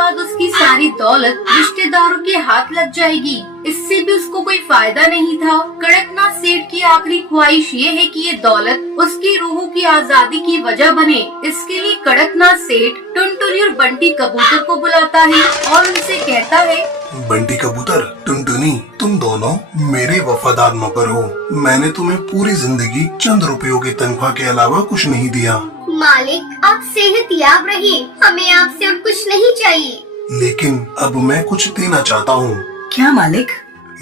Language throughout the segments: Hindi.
बाद उसकी सारी दौलत रिश्तेदारों के हाथ लग जाएगी। इससे भी उसको कोई फायदा नहीं था। कड़कनाथ सेठ की आखिरी ख्वाहिश ये है कि ये दौलत उसकी रूह की आजादी की वजह बने। इसके लिए कड़कनाथ सेठ टुनटुनी और बंटी कबूतर को बुलाता है और उनसे कहता है, बंटी कबूतर, टुनटुनी, तुम दोनों मेरे वफादार नौकर हो। मैंने तुम्हें पूरी जिंदगी चंद रुपयों की तनख्वाह के अलावा कुछ नहीं दिया। मालिक, आप सेहतयाब रहिए, हमें आपसे और कुछ नहीं चाहिए। लेकिन अब मैं कुछ देना चाहता हूँ। क्या मालिक?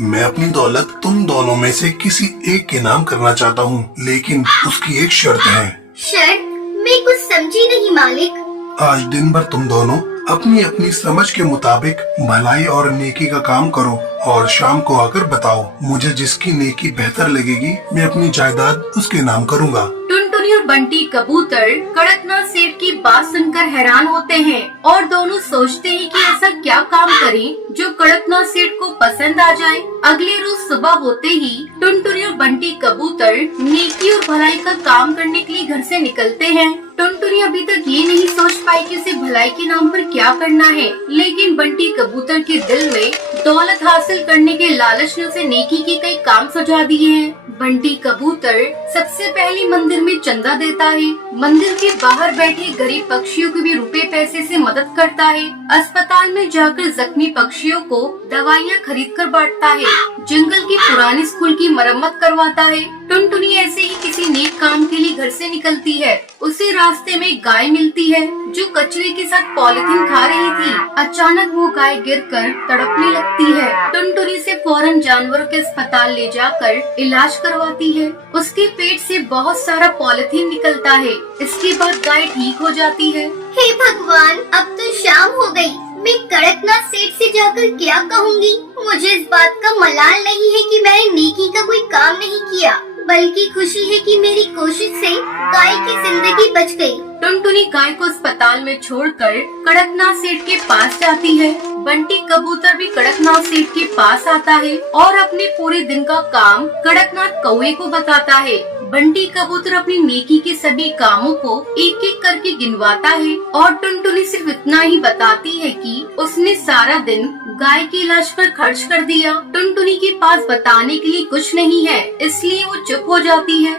मैं अपनी दौलत तुम दोनों में से किसी एक के नाम करना चाहता हूँ, लेकिन उसकी एक शर्त है। शर्त? मैं कुछ समझी नहीं मालिक। आज दिन भर तुम दोनों अपनी अपनी समझ के मुताबिक भलाई और नेकी का काम करो और शाम को आकर बताओ। मुझे जिसकी नेकी बेहतर लगेगी मैं अपनी जायदाद उसके नाम करूँगा। टुनटुनी और बंटी कबूतर कड़कनाथ सेठ की बात सुनकर हैरान होते हैं और दोनों सोचते हैं कि ऐसा क्या काम करें जो कड़कनाथ सेठ को पसंद आ जाए। अगले रोज सुबह होते ही टुनटुनी और बंटी कबूतर नेकी और भलाई का काम करने के लिए घर से निकलते हैं। टुनटुनी अभी तक ये नहीं सोच पाई कि उसे भलाई के नाम पर क्या करना है, लेकिन बंटी कबूतर के दिल में दौलत हासिल करने के लालच ने उसे नेकी के कई काम सुझा दिए हैं। बंटी कबूतर सबसे पहले मंदिर में चंदा देता है, मंदिर के बाहर बैठे गरीब पक्षियों की भी रुपए पैसे से मदद करता है, अस्पताल में जाकर जख्मी पक्षियों को दवाइयाँ खरीद कर बांटता है, जंगल के पुराने स्कूल की मरम्मत करवाता है। टुनटुनी ऐसे ही किसी नेक काम के लिए घर से निकलती है। उसे रास्ते में एक गाय मिलती है जो कचरे के साथ पॉलिथीन खा रही थी। अचानक वो गाय गिरकर तड़पने लगती है। टुनटुनी से फौरन जानवरों के अस्पताल ले जाकर इलाज करवाती है। उसके पेट से बहुत सारा पॉलिथीन निकलता है। इसके बाद गाय ठीक हो जाती है। हे भगवान, अब तो शाम हो गई। मैं कड़कनाथ सेठ से जाकर क्या कहूँगी? मुझे इस बात का मलाल नहीं है कि मैंने नेकी का कोई काम नहीं किया, बल्कि खुशी है कि मेरी कोशिश से गाय की जिंदगी बच गई। टुनटुनी गाय को अस्पताल में छोड़कर कड़कनाथ सेठ के पास जाती है। बंटी कबूतर भी कड़कनाथ सेठ के पास आता है और अपने पूरे दिन का काम कड़कनाथ कौवे को बताता है। बंटी कबूतर अपनी नेकी के सभी कामों को एक एक करके गिनवाता है और टुनटुनी सिर्फ इतना ही बताती है कि उसने सारा दिन गाय के इलाज पर खर्च कर दिया। टुनटुनी के पास बताने के लिए कुछ नहीं है, इसलिए वो चुप हो जाती है।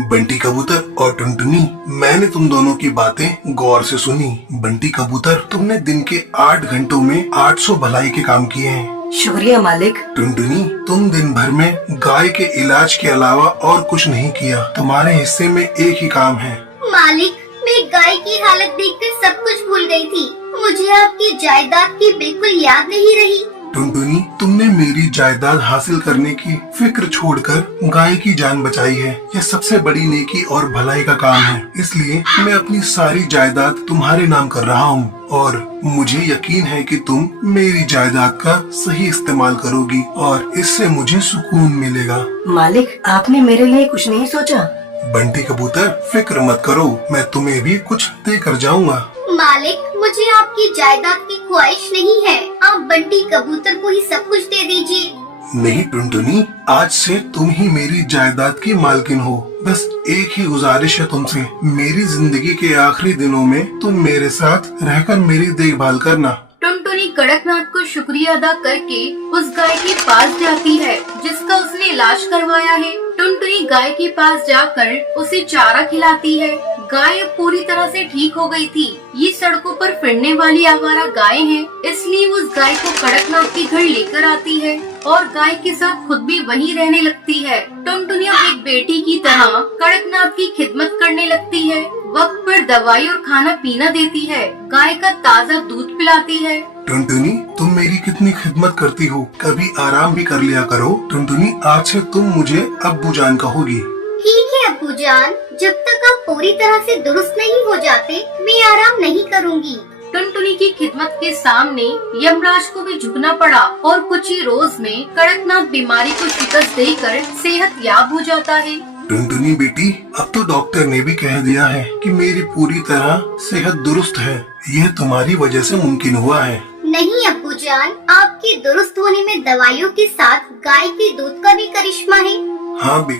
बंटी कबूतर और टुनटुनी, मैंने तुम दोनों की बातें गौर से सुनी। बंटी कबूतर, तुमने दिन के 8 घंटों में 800 भलाई के काम किए हैं। शुक्रिया मालिक। टुनटुनी, तुम दिन भर में गाय के इलाज के अलावा और कुछ नहीं किया। तुम्हारे हिस्से में एक ही काम है। मालिक, मैं गाय की हालत देखकर सब कुछ भूल गई थी। मुझे आपकी जायदाद की बिल्कुल याद नहीं रही। टुनटुनी, तुमने मेरी जायदाद हासिल करने की फिक्र छोड़कर गाय की जान बचाई है। यह सबसे बड़ी नेकी और भलाई का काम है, इसलिए मैं अपनी सारी जायदाद तुम्हारे नाम कर रहा हूँ और मुझे यकीन है कि तुम मेरी जायदाद का सही इस्तेमाल करोगी और इससे मुझे सुकून मिलेगा। मालिक, आपने मेरे लिए कुछ नहीं सोचा? बंटी कबूतर, फिक्र मत करो, मैं तुम्हें भी कुछ दे कर जाऊँगा। मालिक, मुझे आपकी जायदाद की ख्वाहिश नहीं है। आप बंटी कबूतर को ही सब कुछ दे दीजिए। नहीं टुनटुनी, आज से तुम ही मेरी जायदाद की मालकिन हो। बस एक ही गुजारिश है तुमसे, मेरी जिंदगी के आखिरी दिनों में तुम मेरे साथ रहकर मेरी देखभाल करना। टुनटुनी कड़कनाथ को शुक्रिया अदा करके उस गाय के पास जाती है जिसका उसने इलाज करवाया है। टुनटुनी गाय के पास जाकर उसे चारा खिलाती है। गाय अब पूरी तरह से ठीक हो गई थी। ये सड़कों पर फिरने वाली आवारा गाय है, इसलिए वो उस गाय को कड़कनाथ के घर लेकर आती है और गाय के साथ खुद भी वहीं रहने लगती है। टुनटुनी अब एक बेटी की तरह कड़कनाथ की खिदमत करने लगती है। वक्त पर दवाई और खाना पीना देती है, गाय का ताज़ा दूध पिलाती है। टुनटुनी, तुम मेरी कितनी खिदमत करती हो, कभी आराम भी कर लिया करो। टुनटुनी, आज से तुम मुझे अब्बू जान कहोगी। ठीक है अब्बू जान, जब तक आप पूरी तरह से दुरुस्त नहीं हो जाते, मैं आराम नहीं करूँगी। टुनटुनी की खिदमत के सामने यमराज को भी झुकना पड़ा और कुछ ही रोज में कड़कनाथ बीमारी को शिकस्त देकर सेहतयाब हो जाता है। टुनटुनी बेटी, अब तो डॉक्टर ने भी कह दिया है कि मेरी पूरी तरह सेहत दुरुस्त है। यह तुम्हारी वजह से मुमकिन हुआ है। नहीं अब्बू जान, आपके दुरुस्त होने में दवाइयों के साथ गाय के दूध का भी करिश्मा है। हाँ बेटी।